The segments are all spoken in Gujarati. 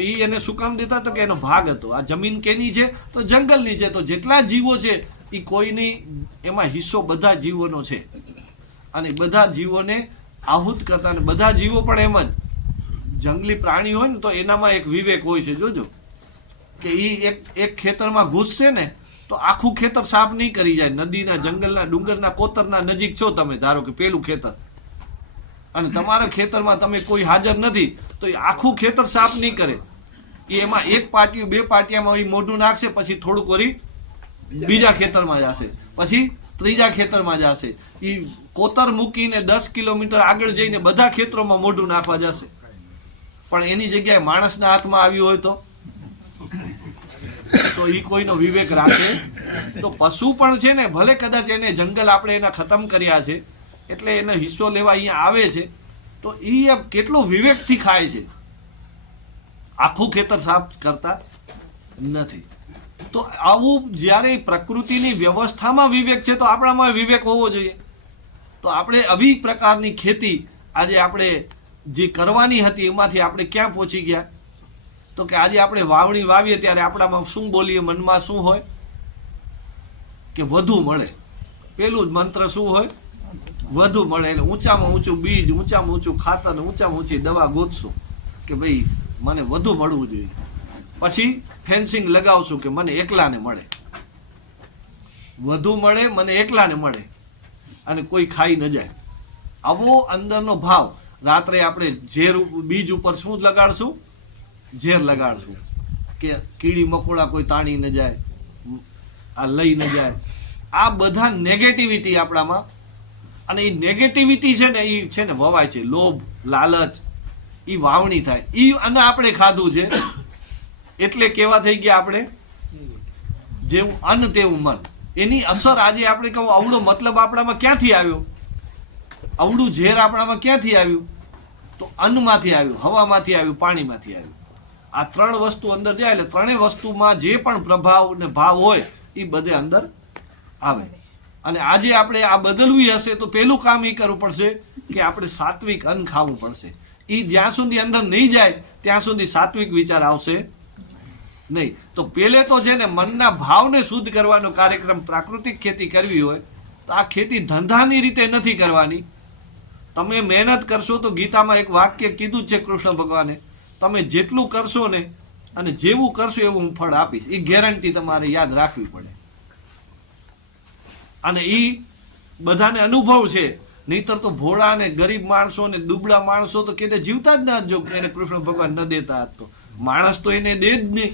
એ એને શું કામ દેતા? તો કે એનો ભાગ હતો. આ જમીન કેની છે? તો જંગલની છે. તો જેટલા જીવો છે એ કોઈની એમાં હિસ્સો બધા જીવોનો છે, અને બધા જીવોને આહુત કરતા. અને બધા જીવો પણ એમ જ જંગલી પ્રાણી હોય ને તો એનામાં એક વિવેક હોય છે. જોજો કે એ એક ખેતરમાં ઘૂસશે ને તો આખું ખેતર સાફ નહીં કરી જાય. નદીના, જંગલના, ડુંગરના, કોતરના નજીક છો તમે, ધારો કે પેલું ખેતર, અને તમારા ખેતરમાં તમે કોઈ હાજર નથી તો એ આખું ખેતર સાફ નહીં કરે. એ એમાં એક પાટિયું, બે પાટિયામાં એ મોઢું નાખશે, પછી થોડુંક વળી બીજા ખેતરમાં જશે, પછી ત્રીજા ખેતરમાં જશે. એ કોતર મૂકીને 10 કિલોમીટર આગળ જઈને બધા ખેતરોમાં મોઢું નાખવા જશે. પણ એની જગ્યાએ માણસના હાથમાં આવ્યું હોય તો એ કોઈનો વિવેક રાખે? તો પશુ પણ છે ને, ભલે કદાચ એને જંગલ આપણે એના ખતમ કર્યા છે એટલે એનો હિસ્સો લેવા અહીંયા આવે છે, તો એ કેટલો વિવેકથી ખાય છે, આખું ખેતર સાફ કરતા નથી. તો આવું જ્યારે પ્રકૃતિની વ્યવસ્થામાં વિવેક છે તો આપણામાં વિવેક હોવો જોઈએ. તો આપણે આવી પ્રકારની ખેતી આજે આપણે જે કરવાની હતી એમાંથી આપણે ક્યાં પહોંચી ગયા? તો કે આજે આપણે વાવણી વાવીએ ત્યારે આપણામાં શું બોલીએ, મનમાં શું હોય? કે વધુ મળે. પેલું જ મંત્ર શું હોય? વધુ મળે. એટલે ઊંચામાં ઊંચું બીજ, ઊંચામાં ઊંચું ખાતર, ઊંચામાં ઊંચી દવા ગોતશું કે ભાઈ મને વધુ મળવું જોઈએ. પછી ફેન્સિંગ લગાવશું કે મને એકલાને મળે, વધુ મળે, મને એકલાને મળે, અને કોઈ ખાઈ ન જાય. આવો અંદરનો ભાવ. રાત્રે આપણે ઝેર, બીજ ઉપર શું લગાડશું? ઝેર લગાડશું કે કીડી મકોડા કોઈ તાણી ન જાય, આ લઈ ન જાય. આ બધા નેગેટિવિટી આપણામાં, અને એ નેગેટિવિટી છે ને એ છે ને વવાય છે. લોભ, લાલચ, એ વાવણી થાય. એ અને આપણે ખાધું છે એટલે કેવા થઈ ગયા આપણે? જેવું અન્ન તેવું મન. એની અસર આજે આપણે કહું અવળો મતલબ આપણામાં ક્યાંથી આવ્યો? અવળું ઝેર આપણામાં ક્યાંથી આવ્યું? તો અન્નમાંથી આવ્યું, હવામાંથી આવ્યું, પાણીમાંથી આવ્યું. આ 3 વસ્તુ અંદર જાય એટલે 3 વસ્તુમાં જે પણ પ્રભાવ ને ભાવ હોય એ બધે અંદર આવે. અને આજે આપણે આ બદલવું હશે તો પહેલું કામ એ કરવું પડશે કે આપણે સાત્વિક અન્ન ખાવું પડશે. એ જ્યાં સુધી અંદર નહીં જાય ત્યાં સુધી સાત્વિક વિચાર આવશે નહીં. તો પહેલે તો છે ને મનના ભાવને શુદ્ધ કરવાનો કાર્યક્રમ. પ્રાકૃતિક ખેતી કરવી હોય તો આ ખેતી ધંધાની રીતે નથી કરવાની. તમે મહેનત કરશો તો ગીતામાં એક વાક્ય કીધું છે કૃષ્ણ ભગવાને, તમે જેટલું કરશો ને અને જેવું કરશો એવું હું ફળ આપીશ. એ ગેરંટી તમારે યાદ રાખવી પડે. અને એ બધાને અનુભવ છે. નહીતર તો ભોળા ને ગરીબ માણસો ને દુબળા માણસો તો કે જીવતા જ ના. જો એને કૃષ્ણ ભગવાન ન દેતા તો માણસ તો એને દે જ નહીં.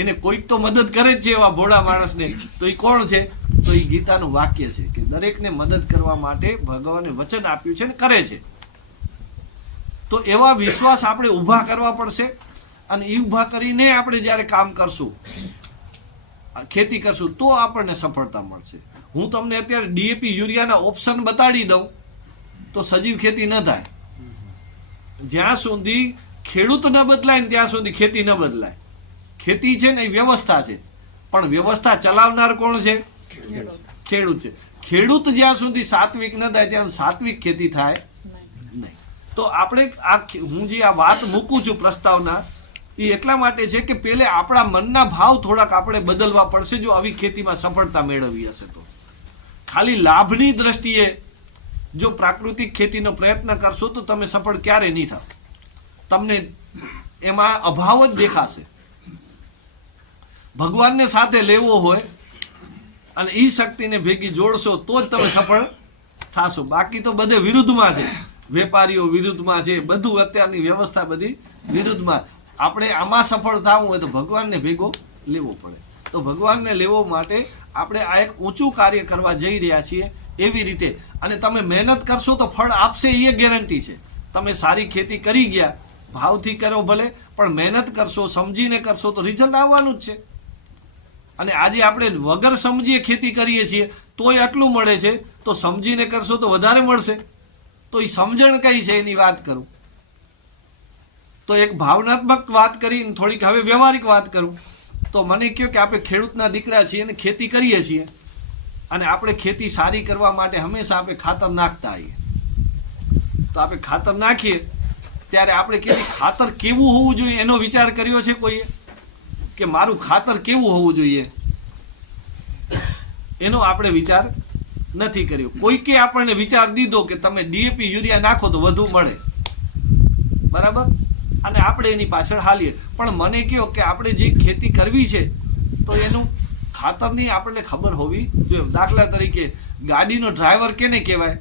એને કોઈક તો મદદ કરે જ છે એવા ભોળા માણસને. તો એ કોણ છે? તો એ ગીતાનું વાક્ય છે કે દરેકને મદદ કરવા માટે ભગવાને વચન આપ્યું છે ને કરે છે. તો એવા વિશ્વાસ આપણે ઊભા કરવા પડશે. અને એ ઊભા કરીને આપણે જ્યારે કામ કરશું, ખેતી કરશું, તો આપણને સફળતા મળશે. હું તમને અત્યારે ડીએપી યુરિયાના ઓપ્શન બતાડી દઉં તો સજીવ ખેતી ન થાય. જ્યાં સુધી ખેડૂત ન બદલાય ને ત્યાં સુધી ખેતી ન બદલાય. ખેતી છે ને એ વ્યવસ્થા છે, પણ વ્યવસ્થા ચલાવનાર કોણ છે? ખેડૂત છે. ખેડૂત જ્યાં સુધી સાત્વિક ન થાય ત્યાં સાત્વિક ખેતી થાય નહીં. તો આપણે હું જે આ વાત મૂકું છું પ્રસ્તાવના, એ એટલા માટે છે કે પહેલે આપણા મનના ભાવ થોડાક આપણે બદલવા પડશે જો આવી ખેતીમાં સફળતા મેળવવી હશે તો. ખાલી લાભની દ્રષ્ટિએ જો પ્રાકૃતિક ખેતીનો પ્રયત્ન કરશો તો તમે સફળ ક્યારે નહીં થાવ. તમને એમાં અભાવ જ દેખાશે. ભગવાનને સાથે લેવો હોય અને એ શક્તિને ભેગી જોડશો તો જ તમે સફળ થાશો. બાકી તો બધે વિરુદ્ધમાં છે. વેપારીઓ વિરુદ્ધમાં છે, બધું અત્યારની વ્યવસ્થા બધી વિરુદ્ધમાં. આપણે આમાં સફળ થવું હોય તો ભગવાનને ભેગો લેવો પડે. તો ભગવાનને લેવો માટે આપણે આ એક ઊંચું કાર્ય કરવા જઈ રહ્યા છીએ એવી રીતે. અને તમે મહેનત કરશો તો ફળ આપશે એ ગેરંટી છે. તમે સારી ખેતી કરી ગયા, ભાવથી કરો ભલે, પણ મહેનત કરશો, સમજીને કરશો તો રિઝલ્ટ આવવાનું જ છે. અને આજે આપણે વગર સમજીએ ખેતી કરીએ છીએ તોય આટલું મળે છે, તો સમજીને કરશો તો વધારે મળશે. તો એ સમજણ કઈ છે એની વાત કરું. તો એક ભાવનાત્મક વાત કરીને થોડીક હવે વ્યવહારિક વાત કરું. તો મને કહ્યું કે આપણે ખેડૂતના દીકરા છીએ અને ખેતી કરીએ છીએ, અને આપણે ખેતી સારી કરવા માટે હંમેશા આપણે ખાતર નાખતા આવીએ. તો આપણે ખાતર નાખીએ ત્યારે આપણે કેવી ખાતર કેવું હોવું જોઈએ એનો વિચાર કર્યો છે કોઈએ? કે મારું ખાતર કેવું હોવું જોઈએ એનો આપણે વિચાર નથી કર્યો. કોઈકે આપણને વિચાર દીધો કે તમે ડીએપી યુરિયા નાખો તો વધુ મળે, બરાબર, અને આપણે એની પાછળ હાલીએ. પણ મને કહો કે આપણે જે ખેતી કરવી છે તો એનું ખાતરની આપણને ખબર હોવી જોઈએ. દાખલા તરીકે ગાડીનો ડ્રાઈવર કેને કહેવાય?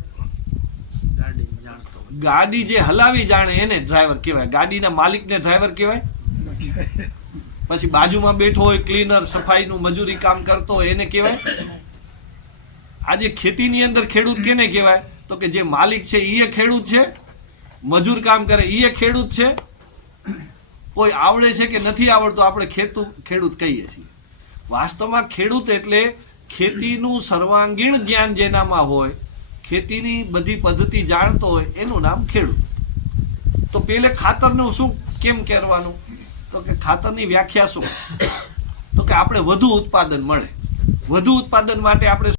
ગાડી જે હલાવી જાણે એને ડ્રાઈવર કહેવાય. ગાડીના માલિકને ડ્રાઈવર કહેવાય? પછી બાજુમાં બેઠો હોય ક્લીનર, સફાઈનું મજૂરી કામ કરતો હોય એને કહેવાય? આજે ખેતીની અંદર ખેડૂત કેને કહેવાય? તો કે જે માલિક છે એ ખેડૂત છે, મજૂર કામ કરે એ ખેડૂત છે. કોઈ આવડે છે કે નથી આવડતો આપણે ખેડૂત કહીએ છીએ. વાસ્તવમાં ખેડૂત એટલે ખેતીનું સર્વાંગીણ જ્ઞાન જેનામાં હોય, ખેતીની બધી પદ્ધતિ જાણતો હોય એનું નામ ખેડૂત. તો પેલે ખાતરનું શું કેમ કરવાનું? તો કે ખાતરની વ્યાખ્યા શું? તો કે આપણે વધુ ઉત્પાદન મળે. વધુ ઉત્પાદન માટે આપણે